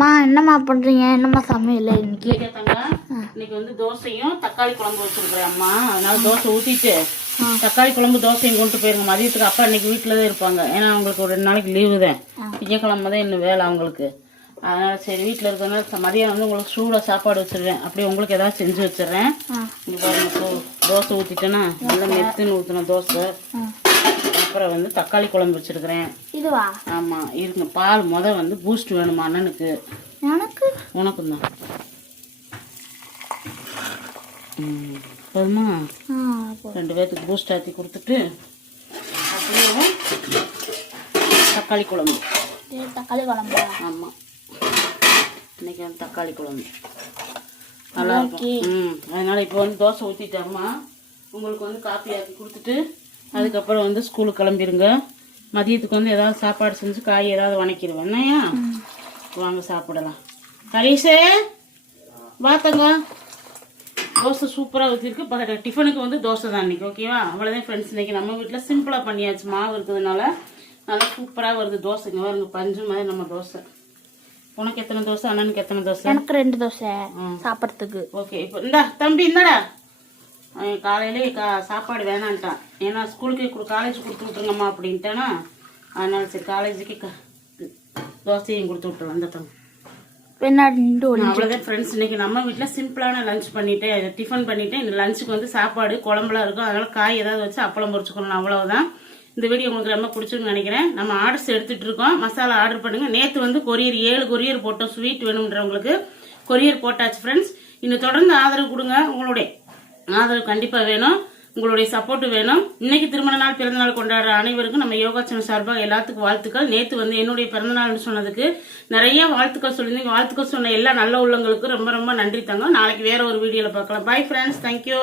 மா என்னம்மா பண்ணுறீங்க? என்னம்மா சமையல் இன்னைக்கு? இன்னைக்கு வந்து தோசையும் தக்காளி குழம்பு வச்சுருக்குறேன் அம்மா. அதனால தோசை ஊற்றிட்டு தக்காளி குழம்பு தோசையும் கொண்டு போயிருங்க மதியத்துக்கு. அப்பா இன்னைக்கு வீட்டில் தான் இருப்பாங்க. ஏன்னா அவங்களுக்கு ஒரு 2 நாளைக்கு லீவு தான். திங்கக்கிழமை தான் இன்னும் வேலை அவங்களுக்கு. அதனால் சரி வீட்டில் இருக்கிறதுனால மதியம் வந்து உங்களுக்கு சூடாக சாப்பாடு வச்சுருவேன். அப்படியே உங்களுக்கு ஏதாவது செஞ்சு வச்சிடுறேன். இங்கே பாருங்க, தோசை ஊற்றிட்டேன்னா நல்லா மெத்துன்னு ஊற்றினேன் தோசை. அப்புறம் வந்து தக்காளி குழம்பு வச்சிருக்கிறேன். இதுவா? ஆமாம் இருங்க. பால் வந்து பூஸ்ட் வேணுமா அண்ணனுக்கு? எனக்கு உனக்கும் தான். போதுமா? 2 பேர்த்துக்கு பூஸ்ட் ஆற்றி கொடுத்துட்டு அப்படியே தக்காளி குழம்பு. தக்காளி குழம்பு? ஆமாம் இன்னைக்கு வந்து தக்காளி குழம்பு நல்லா இருக்கும். அதனால இப்போ வந்து தோசை ஊற்றிட்டோம்மா. உங்களுக்கு வந்து காப்பி ஆக்கி கொடுத்துட்டு அதுக்கப்புறம் வந்து ஸ்கூலுக்கு கிளம்பிடுங்க. மதியத்துக்கு வந்து ஏதாவது சாப்பாடு செஞ்சு காய் ஏதாவது வணக்கிடுவேன். என்னையா வாங்க சாப்பிடலாம். கலீஷே வாத்தங்க. தோசை சூப்பராக ஊற்றிருக்கு. இப்போ டிஃபனுக்கு வந்து தோசை தான் இன்னைக்கு. ஓகேவா? அவ்வளோதான் ஃப்ரெண்ட்ஸ். இன்னைக்கு நம்ம வீட்டில் சிம்பிளாக பண்ணியாச்சு. மாவு இருக்கிறதுனால நல்லா சூப்பராக வருது தோசைங்க. வருங்க பஞ்சு மாதிரி நம்ம தோசை. உனக்கு எத்தனை தோசை? அண்ணனுக்கு எத்தனை தோசை? எனக்கு 2 தோசை சாப்பிட்றதுக்கு. ஓகே. இப்போ இந்தா தம்பி இந்தாடா. காலையிலே சாப்பாடு வேணான்ட்டான். ஏன்னா ஸ்கூலுக்கு காலேஜ் கொடுத்து விட்ருங்கம்மா அப்படின்ட்டானா. அதனால சரி காலேஜுக்கு தோசையும் கொடுத்து விட்டுருவோம். அந்த தங்க அவ்வளோதான் ஃப்ரெண்ட்ஸ். இன்னைக்கு நம்ம வீட்டில் சிம்பிளான லஞ்ச் பண்ணிட்டு டிஃபன் பண்ணிட்டு இந்த லஞ்சுக்கு வந்து சாப்பாடு குழம்புலாம் இருக்கும். அதனால காய் ஏதாவது வச்சு அப்பளம் பொரிச்சுக்கணும். அவ்வளவுதான். இந்த வீடியோ உங்களுக்கு ரொம்ப பிடிச்சிருக்குன்னு நினைக்கிறேன். நம்ம ஆர்டர்ஸ் எடுத்துட்டு இருக்கோம். மசாலா ஆர்டர் பண்ணுங்க. நேற்று வந்து கொரியர் 7 கொரியர் போட்டோம். ஸ்வீட் வேணும்ன்றவங்களுக்கு கொரியர் போட்டாச்சு ஃப்ரெண்ட்ஸ். இன்னும் தொடர்ந்து ஆதரவு கொடுங்க. உங்களுடைய ஆதரவு கண்டிப்பாக வேணும். உங்களுடைய சப்போர்ட் வேணும். இன்னைக்கு திருமண நாள் பிறந்த நாள் கொண்டாடுற அனைவருக்கும் நம்ம யோகாச்சனம் சார்பாக எல்லாத்துக்கும் வாழ்த்துக்கள். நேற்று வந்து என்னுடைய பிறந்த நாள்னு சொன்னதுக்கு நிறைய வாழ்த்துக்கள் சொல்லியிருந்தீங்க. வாழ்த்துக்கள் சொன்ன எல்லா நல்ல உள்ளவங்களுக்கும் ரொம்ப ரொம்ப நன்றி தாங்க. நாளைக்கு வேற ஒரு வீடியோவில் பார்க்கலாம். Bye friends. தேங்க்யூ.